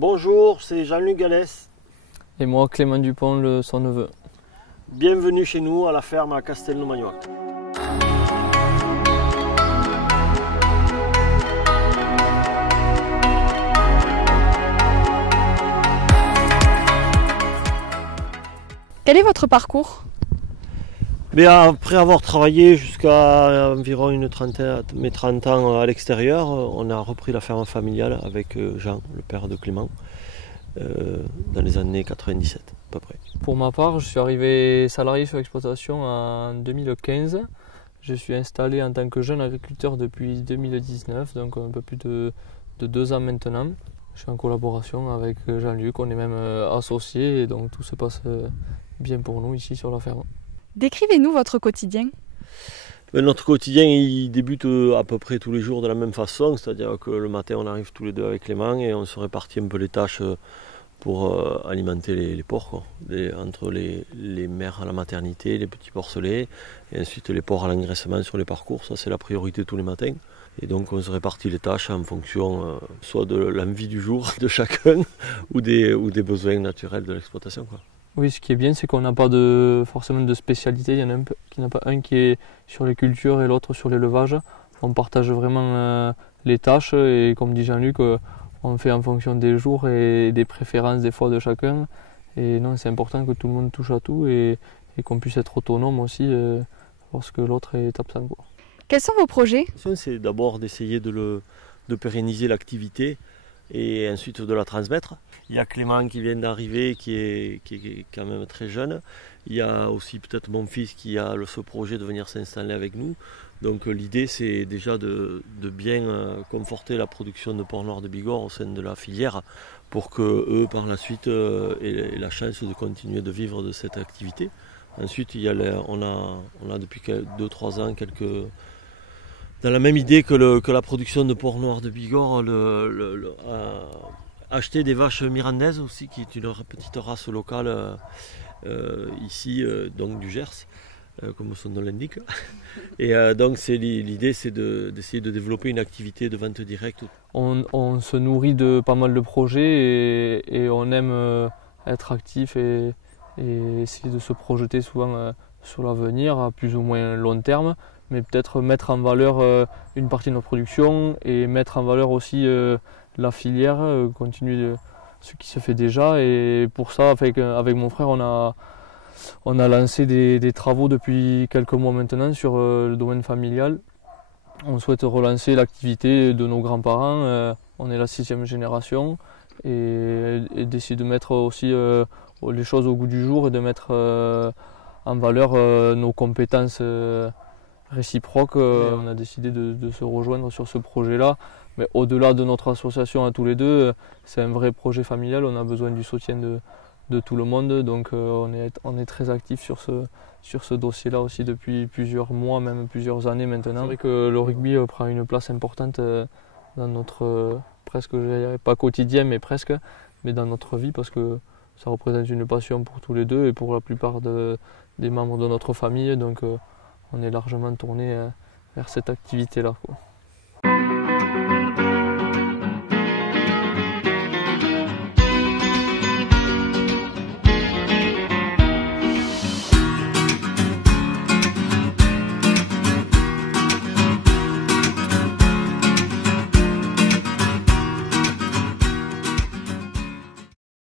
Bonjour, c'est Jean-Luc Gallès. Et moi, Clément Dupont, son neveu. Bienvenue chez nous à la ferme à Castelnau-Magnoac. Quel est votre parcours? Mais après avoir travaillé jusqu'à environ mes 30 ans à l'extérieur, on a repris la ferme familiale avec Jean, le père de Clément, dans les années 97 à peu près. Pour ma part, je suis arrivé salarié sur l'exploitation en 2015. Je suis installé en tant que jeune agriculteur depuis 2019, donc un peu plus de 2 ans maintenant. Je suis en collaboration avec Jean-Luc, on est même associés et donc tout se passe bien pour nous ici sur la ferme. Décrivez-nous votre quotidien. Notre quotidien il débute à peu près tous les jours de la même façon, c'est-à-dire que le matin on arrive tous les deux avec Clément et on se répartit un peu les tâches pour alimenter les porcs, quoi. Entre les mères à la maternité, les petits porcelets et ensuite les porcs à l'engraissement sur les parcours, ça c'est la priorité tous les matins. Et donc on se répartit les tâches en fonction soit de l'envie du jour de chacun ou des besoins naturels de l'exploitation, quoi. Oui, ce qui est bien, c'est qu'on n'a pas forcément de spécialité. Il y en a un qui est sur les cultures et l'autre sur l'élevage. On partage vraiment les tâches et comme dit Jean-Luc, on fait en fonction des jours et des préférences des fois de chacun. Et non, c'est important que tout le monde touche à tout et qu'on puisse être autonome aussi lorsque l'autre est absent, quoi. Quels sont vos projets? C'est d'abord d'essayer de pérenniser l'activité et ensuite de la transmettre. Il y a Clément qui vient d'arriver, qui est quand même très jeune. Il y a aussi peut-être mon fils qui a ce projet de venir s'installer avec nous. Donc l'idée c'est déjà de bien conforter la production de porc noir de Bigorre au sein de la filière pour que eux par la suite aient la chance de continuer de vivre de cette activité. Ensuite on a depuis 2-3 ans dans la même idée que la production de porc noir de Bigorre, acheter des vaches mirandaises aussi, qui est une petite race locale ici, donc du Gers, comme son nom l'indique. Et donc l'idée c'est d'essayer de développer une activité de vente directe. On se nourrit de pas mal de projets et on aime être actif et essayer de se projeter souvent sur l'avenir à plus ou moins long terme, mais peut-être mettre en valeur une partie de notre production et mettre en valeur aussi la filière, continuer ce qui se fait déjà. Et pour ça, avec mon frère, on a lancé des travaux depuis quelques mois maintenant sur le domaine familial. On souhaite relancer l'activité de nos grands-parents, on est la 6e génération, et d'essayer de mettre aussi les choses au goût du jour et de mettre en valeur nos compétences réciproques. On a décidé de se rejoindre sur ce projet-là. Mais au-delà de notre association à tous les deux, c'est un vrai projet familial, on a besoin du soutien de tout le monde, donc on est très actifs sur ce dossier-là aussi depuis plusieurs mois, même plusieurs années maintenant. C'est vrai que le rugby prend une place importante dans notre, presque, je dirais pas quotidien, mais presque, mais dans notre vie, parce que ça représente une passion pour tous les deux et pour la plupart des membres de notre famille, donc on est largement tourné vers cette activité-là, quoi.